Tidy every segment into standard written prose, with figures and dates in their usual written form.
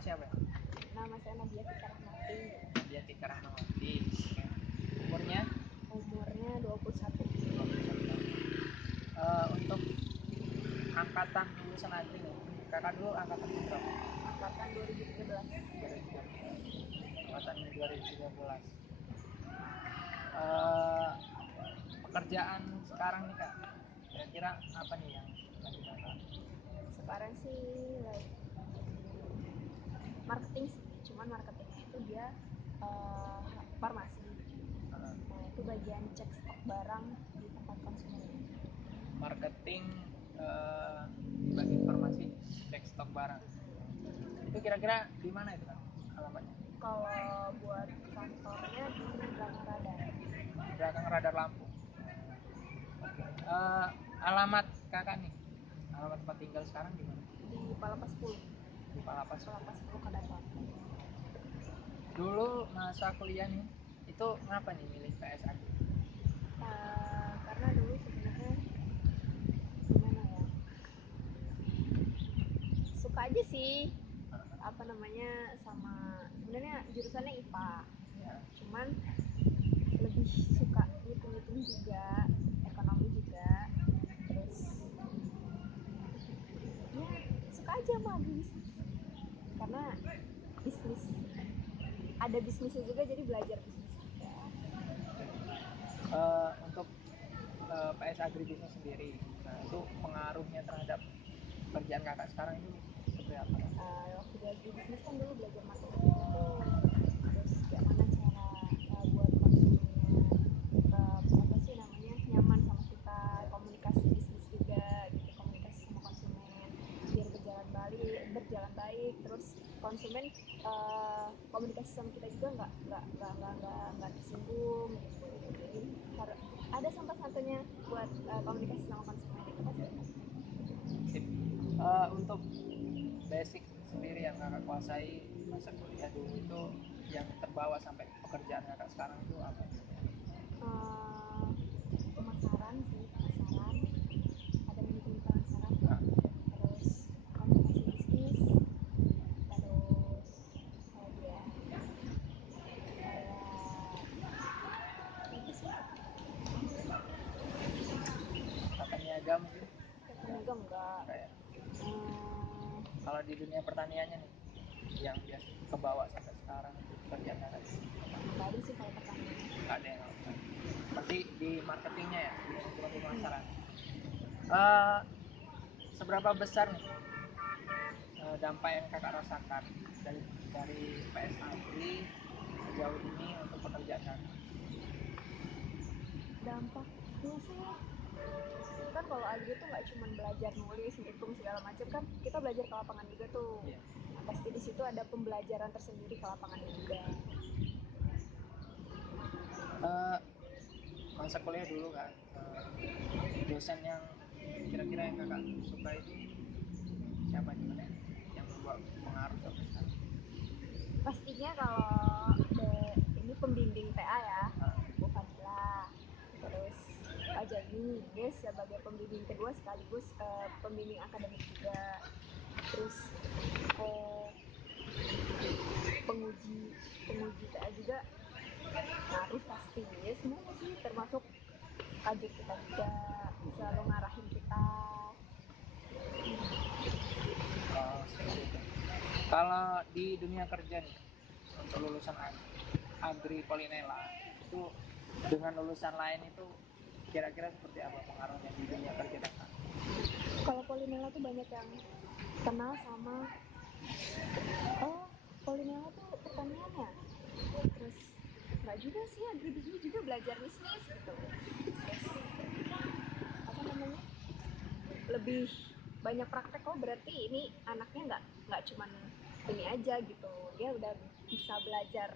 siapa ya? Nama saya Nadia Tika Rahmati. Nadia Tika Rahmati. Umurnya? Umurnya 21. Untuk angkatan lulusan agri nih, kakak dulu angkatan berapa? Angkatan 2013. Angkatan 2013. Pekerjaan sekarang nih kak, kira-kira apa nih yang lagi kakak? Sekarang sih lagi marketing sih, cuman marketingnya itu dia farmasi. Nah itu bagian cek stok barang di tempat konsumen. Marketing di bagian farmasi, cek stok barang. Itu kira-kira di mana itu kak alamatnya? Kalau buat kantornya di belakang radar. Belakang radar lampu. Alamat kakak nih, alamat tempat tinggal sekarang di mana? Di Palapas 10. Di Palapas. Palapas 10 Kadaton. Dulu masa kuliah nih, itu ngapa nih milih PS Agri? Karena dulu sebenarnya gimana ya, suka aja sih apa namanya sama sebenarnya jurusannya IPA, Ya. cuman lebih suka ngitung-ngitung juga, ekonomi juga, terus ya suka aja sama bisnis karena bisnis ada bisnisnya juga jadi belajar bisnis juga. Untuk PS Agribisnis sendiri, nah itu pengaruhnya terhadap kerjaan kakak sekarang itu seperti apa? Waktu di agribisnis kan dulu belajar matematika tuh, terus kayak mana cara buat konsumennya apa sih namanya nyaman sama kita, komunikasi bisnis juga gitu, komunikasi sama konsumen biar berjalan baik, terus konsumen komunikasi sama kita juga nggak tersinggung gitu. Jadi ada santainya buat komunikasi sama konsumen itu pasti. Untuk basic sendiri yang kakak kuasai masa kuliah dulu itu yang terbawa sampai pekerjaan kakak sekarang itu apa? Pemasaran sih, pemasaran, ada manajemen pemasaran, terus konsultasi bisnis, terus lagi ya kayak itu sih. Tata niaga mungkin? Tata niaga enggak. Kayak kalau di dunia pertaniannya nih yang biasa kebawa sampai sekarang itu pekerjaan kakak itu Nggak ada sih kalau pertanian. nggak ada yang lakukan. Berarti di marketingnya ya, di manajemen pemasaran. Seberapa besar nih dampak yang kakak rasakan dari PS Agri sejauh ini untuk pekerjaan kakak? Dampaknya sih kan kalau agri tuh nggak cuma belajar nulis, ngitung segala macam kan, kita belajar ke lapangan juga tuh. Yeah. Nah, pasti di situ ada pembelajaran tersendiri ke lapangannya juga. Masa kuliah dulu kan, dosen yang kira-kira yang kakak suka itu siapa nih yang membuat pengaruh sampai sekarang? Pastinya kalau ini pembimbing TA ya, Bu Fadila, terus Pak Jami, dia sebagai pembimbing kedua sekaligus pembimbing akademik juga, terus penguji TA juga ngaruh pasti ya, semuanya sih termasuk kadir kita juga selalu ngarahin kita. Kalau di dunia kerja nih untuk lulusan Agri Polinela itu dengan lulusan lain itu kira-kira seperti apa pengaruhnya di dunia kerja kakak? Kalau Polinela tuh banyak yang kenal sama Polinela tuh pertanian ya, terus nggak juga sih, agribisnis juga belajar bisnis gitu, terus apa namanya lebih banyak praktek. Oh berarti ini anaknya nggak cuman ini aja gitu, dia udah bisa belajar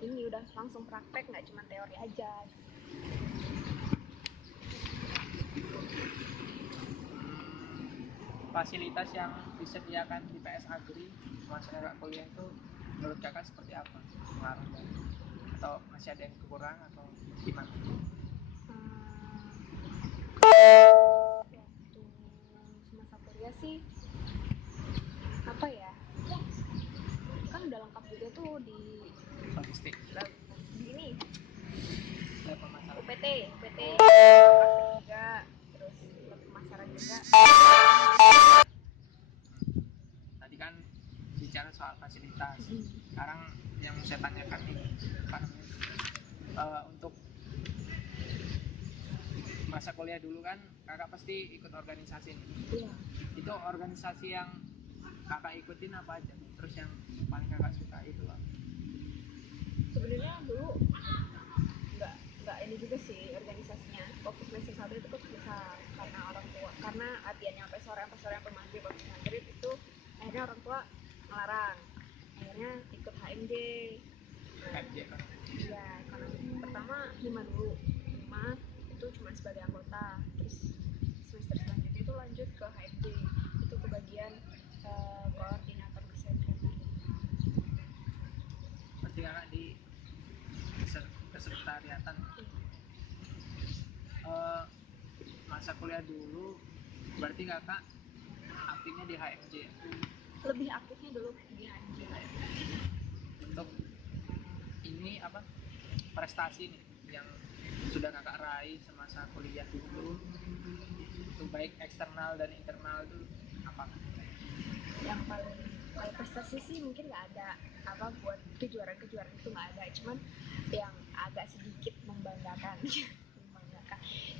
ini, udah langsung praktek, nggak cuma teori aja gitu. Fasilitas yang disediakan di PS Agri masa kakak kuliah itu menurut kakak seperti apa pengaruhnya? Atau masih ada yang kurang atau gimana? Waktu semasa kuliah sih apa ya, di logistik di ini ada pemasaran. UPT praktek juga, terus pemasaran juga. Tadi kan bicara soal fasilitas. Sekarang yang saya tanyakan nih, apa namanya, untuk masa kuliah dulu kan kakak pasti ikut organisasi nih. Iya. Itu organisasi yang kakak ikutin apa aja? Terus yang paling kakak suka itu apa? Sebenarnya dulu nggak ini juga sih organisasinya. Waktu semester 1 itu keputusan karena orang tua, karena latihannya sampai sore sampai maghrib, waktu maghrib itu akhirnya orang tua melarang. Akhirnya ikut HMJ. HMJ kan? Iya, karena pertama hima dulu, hima itu cuma sebagai anggota, terus semester selanjutnya itu lanjut ke HMJ, itu ke bagian koordinator kesekretariatan. Berarti kakak di kesekretariatan. Masa kuliah dulu berarti kakak aktifnya di HMJ ya? Lebih aktifnya dulu di HMJ. Untuk ini apa prestasi nih yang sudah kakak raih semasa kuliah dulu, itu baik eksternal dan internal itu apa? Yang paling kalau prestasi sih mungkin nggak ada apa, buat kejuaraan itu nggak ada, cuman yang agak sedikit membanggakan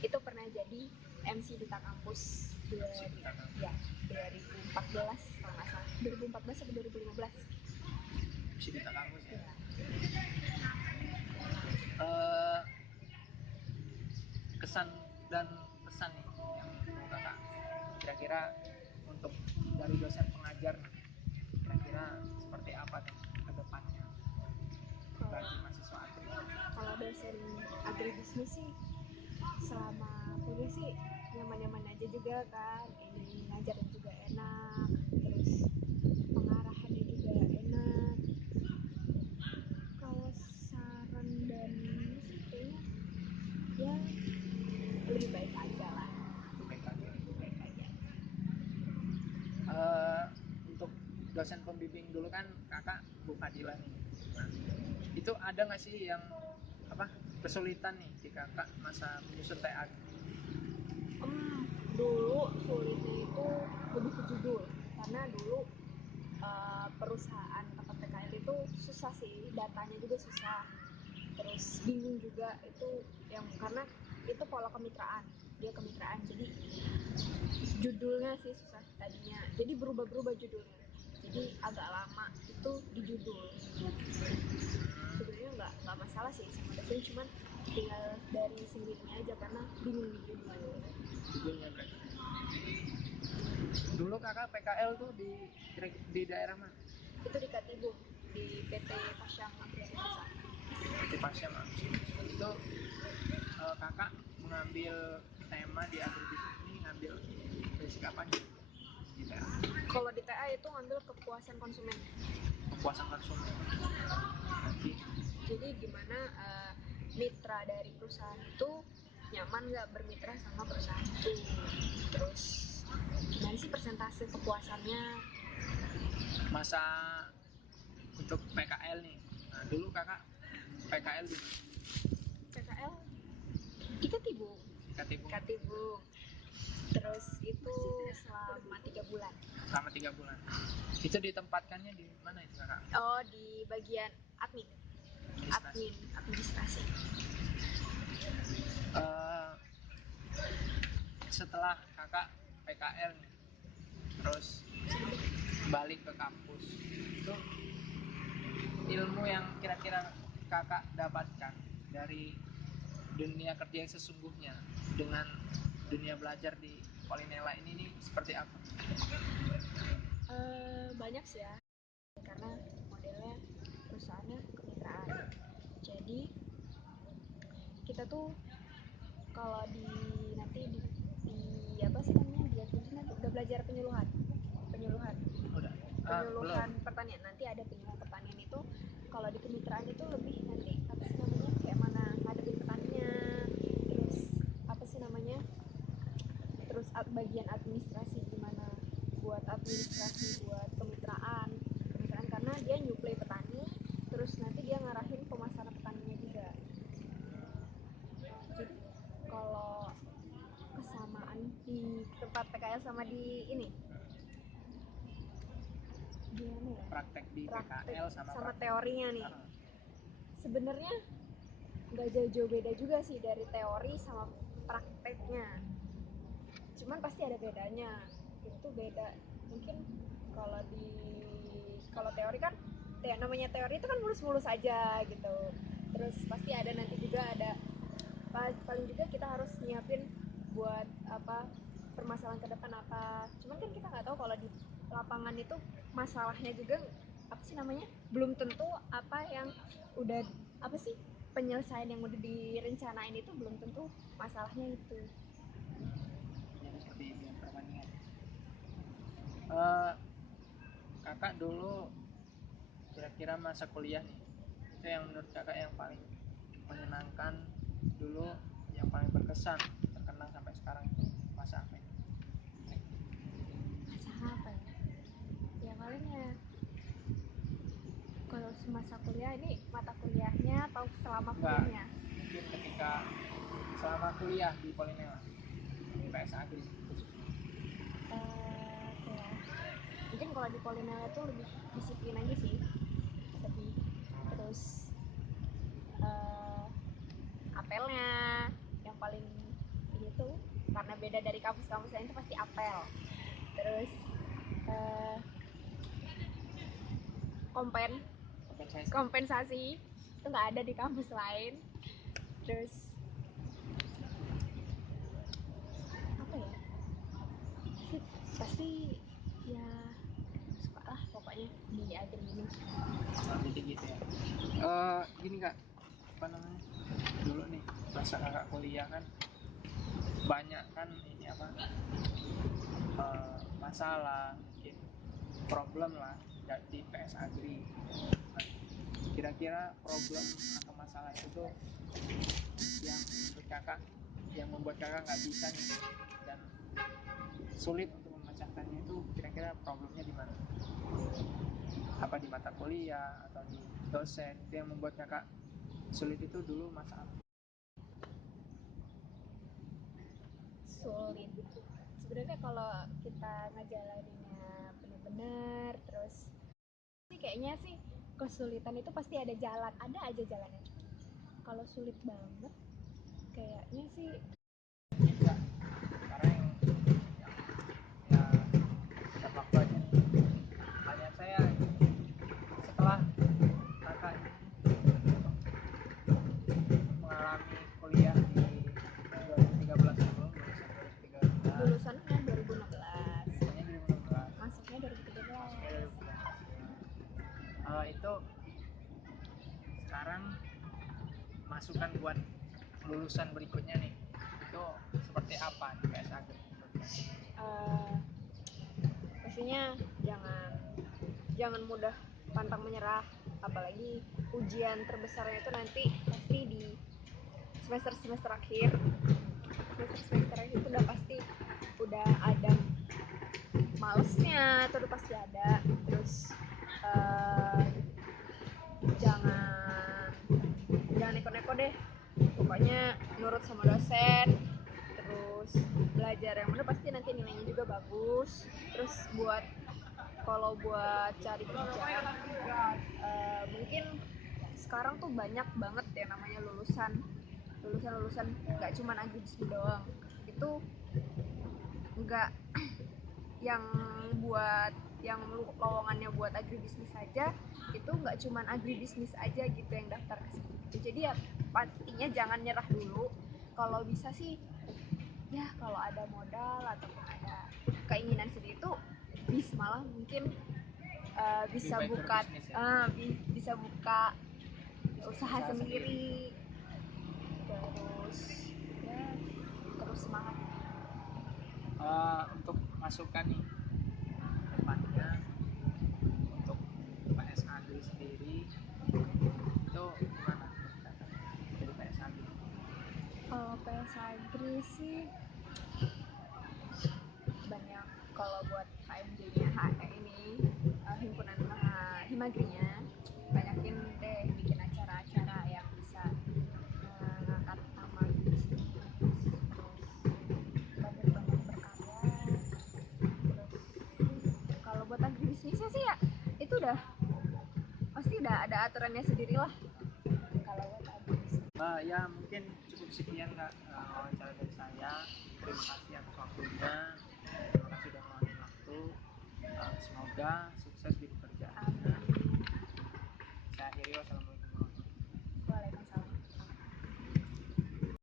itu pernah jadi MC Duta Kampus ya 2014 kalau nggak salah, 2014 atau 2015. MC Duta Kampus ya. Kesan dan pesan nih yang mau kakak kira-kira untuk dari dosen pengajar nih, kira-kira seperti apa nih ke depannya bagi mahasiswa agri? Kalau dosen agribisnis sih selama kuliah sih nyaman-nyaman aja juga kan, ini ngajarin juga enak, terus pengarahannya juga enak. Kalau saran dan sih kayaknya ya lebih baik aja lah. Lebih baik aja. Untuk dosen pembimbing dulu kan kakak Bu Fadila nih. Nah, itu ada nggak sih yang apa kesulitan nih di kakak masa menyusun TA? Dulu sulitnya itu lebih ke judul, karena dulu perusahaan tempat PKL itu susah sih, datanya juga susah, terus bingung juga itu yang karena itu pola kemitraan, dia kemitraan, jadi judulnya sih susah tadinya, jadi berubah-berubah judulnya, jadi agak lama itu di judul. Sebenarnya nggak masalah sih sama dosen, cuman tinggal dari sendirinya aja karena bingung di judulnya berarti. Dulu kakak PKL tuh di daerah mana? Itu di Katibung, di PT Pasyam Agrosinusa. PT Pasyam itu kakak mengambil tema di agribisnis ini ngambil basic apa aja di TA? Kalau di TA itu ngambil kepuasan konsumen. Kepuasan konsumen. Jadi gimana mitra dari perusahaan itu nyaman nggak bermitra sama perusahaan itu, terus gimana sih persentase kepuasannya. Masa untuk PKL nih, nah, dulu kakak PKL di PKL di Katibung. Terus itu selama 3 bulan. Selama 3 bulan. Itu ditempatkannya di mana itu kakak? Oh, di bagian administrasi. Setelah kakak PKL nih, terus balik ke kampus, itu ilmu yang kira-kira kakak dapatkan dari dunia kerja yang sesungguhnya dengan dunia belajar di Polinela ini nih seperti apa? Banyak sih ya, karena modelnya perusahaannya kemitraan, jadi kita tuh kalau nanti di apa sih namanya, di agribisnis udah belajar penyuluhan pertanian. Nanti ada penyuluhan pertanian itu, kalau di kemitraan itu lebih nanti apa sih namanya, kayak mana ngadepin petaninya, terus apa sih namanya, terus bagian administrasi gimana buat administrasi buat kemitraan karena dia nyuplai petani, terus terus nanti dia ngarahin pemasaran petaninya juga. Jadi kalau kesamaan di tempat PKL sama di ini gimana ya, Praktek di PKL sama praktek teorinya nih, sebenarnya nggak jauh-jauh beda juga sih dari teori sama prakteknya, cuman pasti ada bedanya. Itu beda mungkin kalau kalau teori kan namanya teori itu kan mulus-mulus aja gitu, terus pasti ada nanti juga ada paling juga kita harus nyiapin buat apa permasalahan ke depan apa, cuman kan kita nggak tahu kalau di lapangan itu masalahnya juga apa sih namanya, belum tentu apa yang udah apa sih penyelesaian yang udah direncanain itu belum tentu masalahnya itu. Jadi seperti itu yang perbandingan. Kakak dulu kira-kira masa kuliah nih, itu yang menurut kakak yang paling menyenangkan dulu, yang paling berkesan terkenang sampai sekarang itu masa apa ini? Masa apa ya, ya paling ya kalau semasa kuliah ini mata kuliahnya atau selama kuliahnya? Mungkin ketika selama kuliah di Polinela, di PS Agri. Kayak mungkin kalau di Polinela itu lebih disiplin aja sih, lebih terus apelnya yang paling ini tuh karena beda dari kampus-kampus lain itu pasti apel, terus kompensasi itu nggak ada di kampus lain. Terus apa ya sih, pasti ya suka lah pokoknya di agri ini. Jadi gitu ya. Gini kak, apa namanya, dulu nih masa kakak kuliah kan banyak kan ini apa, masalah, mungkin problem lah di PS Agri. Nah, kira-kira problem atau masalah itu tuh yang menurut kakak, yang membuat kakak nggak bisa nih dan sulit untuk memecahkannya, itu kira-kira problemnya di mana? Apa di mata kuliah atau di dosen? Itu yang membuat kakak sulit itu dulu masalah. Sulit sebenarnya kalau kita ngejalaninnya benar-benar, terus sih kayaknya sih kesulitan itu pasti ada aja jalannya. Kalau sulit banget kayaknya sih Ya, sekarang ya waktu aja nih. Pertanyaan saya, setelah kakak ini mengalami kuliah di 2013 dulu, lulusannya 2016, 2016, masuknya 2013. itu sekarang masukan buat lulusan berikutnya nih, itu seperti apa di PS Agri? Pastinya jangan mudah pantang menyerah, apalagi ujian terbesarnya itu nanti pasti di semester akhir. Semester akhir itu udah pasti udah ada malesnya, itu udah pasti ada. Terus jangan neko-neko deh, pokoknya nurut sama dosen, terus belajar yang bener, pasti nanti nilainya juga bagus. Terus kalau buat cari kerja, mungkin sekarang tuh banyak banget yang namanya lulusan nggak cuma agribisnis doang, itu nggak yang lowongannya buat agribisnis saja, itu nggak cuman agribisnis aja gitu yang daftar ke sini gitu. Jadi ya pastinya jangan nyerah dulu. Kalau bisa sih ya, kalau ada modal ataupun ada keinginan sendiri itu malah mungkin bisa buka bisa buka usaha sendiri. Terus ya terus semangat. Untuk masukan nih depannya untuk PS Agri sendiri itu gimana dari PS Agri? Kalau PS Agri sih banyak, kalau buat HMJ-nya ini himpunan Himagrinya banyakin deh udah pasti udah ada aturannya sendiri lah kalau buat bisnis. Ya mungkin cukup sekian Kak, wawancara dari saya. Terima kasih atas waktunya, terima kasih sudah meluangkan waktu. Semoga